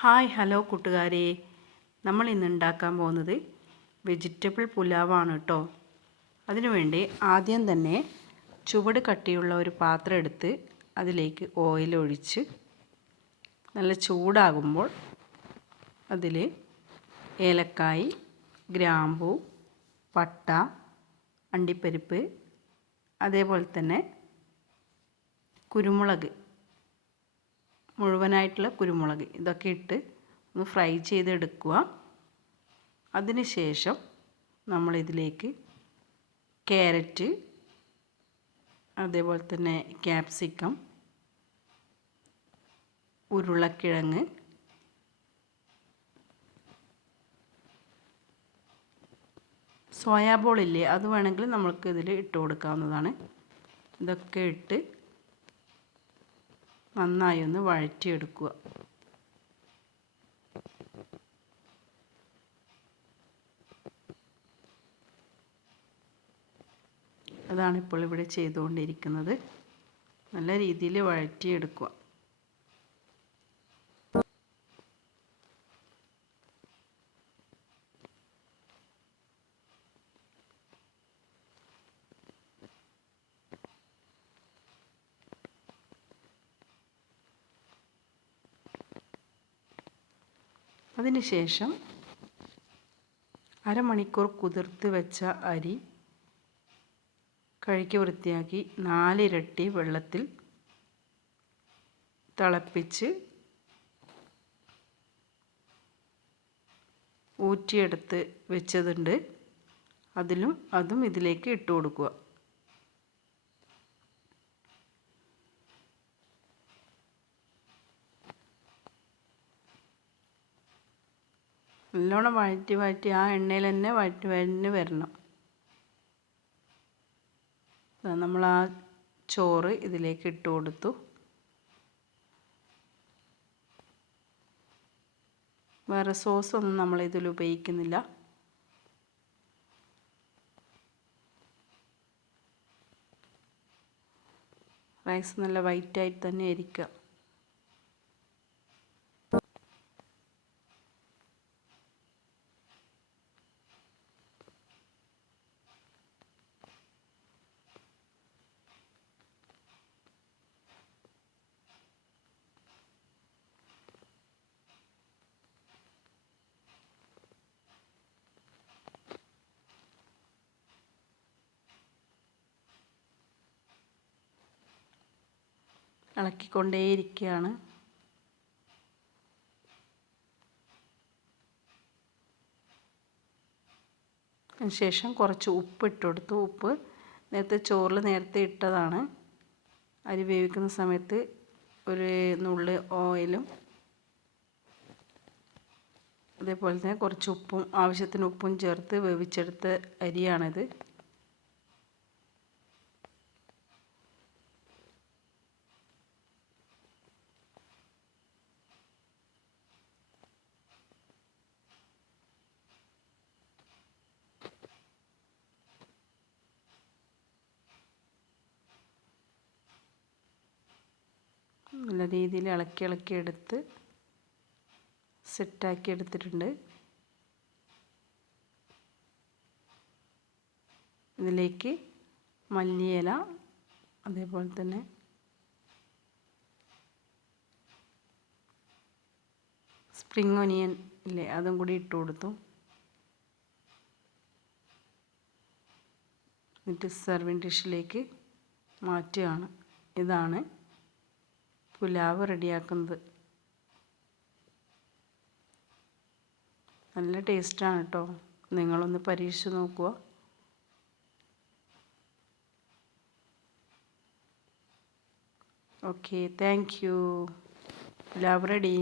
Hi hello കൂട്ടുകാരെ, നമ്മൾ ഇന്ന് ഉണ്ടാക്കാൻ പോകുന്നത് വെജിറ്റബിൾ പുലാവാണ് കേട്ടോ. അതിനുവേണ്ടി ആദ്യം തന്നെ ചുവട് കട്ടിയുള്ള ഒരു പാത്രം എടുത്ത് അതിലേക്ക് ഓയിൽ ഒഴിച്ച് നല്ല ചൂടാകുമ്പോൾ അതിൽ ഏലക്കായ്, ഗ്രാമ്പൂ, പട്ട, അണ്ടിപ്പരിപ്പ്, അതേപോലെ തന്നെ കുരുമുളക്, മുഴുവനായിട്ടുള്ള കുരുമുളക് ഇതൊക്കെ ഇട്ട് ഒന്ന് ഫ്രൈ ചെയ്തെടുക്കുക. അതിനുശേഷം നമ്മളിതിലേക്ക് ക്യാരറ്റ്, അതേപോലെ തന്നെ ക്യാപ്സിക്കം, ഉരുളക്കിഴങ്ങ്, സോയാബോളില്ലേ, അത് വേണമെങ്കിൽ നമ്മൾക്ക് ഇതിൽ ഇട്ട് കൊടുക്കാവുന്നതാണ്. ഇതൊക്കെ ഇട്ട് നന്നായി ഒന്ന് വഴറ്റിയെടുക്കുക. അതാണിപ്പോൾ ഇവിടെ ചെയ്തുകൊണ്ടിരിക്കുന്നത്. നല്ല രീതിയിൽ വഴറ്റിയെടുക്കുക. അതിനുശേഷം അരമണിക്കൂർ കുതിർത്ത് വെച്ച അരി കഴുകി വൃത്തിയാക്കി 4 ഇരട്ടി വെള്ളത്തിൽ തിളപ്പിച്ച് ഊറ്റിയെടുത്ത് വെച്ചതുണ്ട്. അതും ഇതിലേക്ക് ഇട്ട് കൊടുക്കുക. നല്ലോണം വഴറ്റി ആ എണ്ണയിൽ തന്നെ വഴറ്റി വരണം. നമ്മൾ ആ ചോറ് ഇതിലേക്ക് ഇട്ട് കൊടുത്തു. വേറെ സോസൊന്നും നമ്മൾ ഇതിൽ ഉപയോഗിക്കുന്നില്ല. റൈസ് നല്ല വൈറ്റായിട്ട് തന്നെ ഇരിക്കുക. ഇളക്കിക്കൊണ്ടേയിരിക്കുകയാണ്. അതിനുശേഷം കുറച്ച് ഉപ്പ് ഇട്ട് കൊടുത്തു. ഉപ്പ് നേരത്തെ ഇട്ടതാണ്. അരി വേവിക്കുന്ന സമയത്ത് ഒരു നുള്ള് ഓയിലും അതേപോലെ തന്നെ കുറച്ച് ഉപ്പും, ആവശ്യത്തിന് ഉപ്പും ചേർത്ത് വേവിച്ചെടുത്ത അരിയാണിത്. നല്ല രീതിയിൽ ഇളക്കി എടുത്ത് സെറ്റാക്കി എടുത്തിട്ടുണ്ട്. ഇതിലേക്ക് മല്ലിയില, അതേപോലെ തന്നെ സ്പ്രിംഗ് ഒനിയൻ ഇല്ലേ, അതും കൂടി ഇട്ട് കൊടുത്തു. എന്നിട്ട് സെർവിങ് ഡിഷിലേക്ക് മാറ്റുകയാണ്. ഇതാണ് പുലാവ് റെഡിയാക്കുന്നത്. നല്ല ടേസ്റ്റാണ് കേട്ടോ. നിങ്ങളൊന്ന് പരീക്ഷിച്ച് നോക്കുക. Okay, thank you. Pulao ready.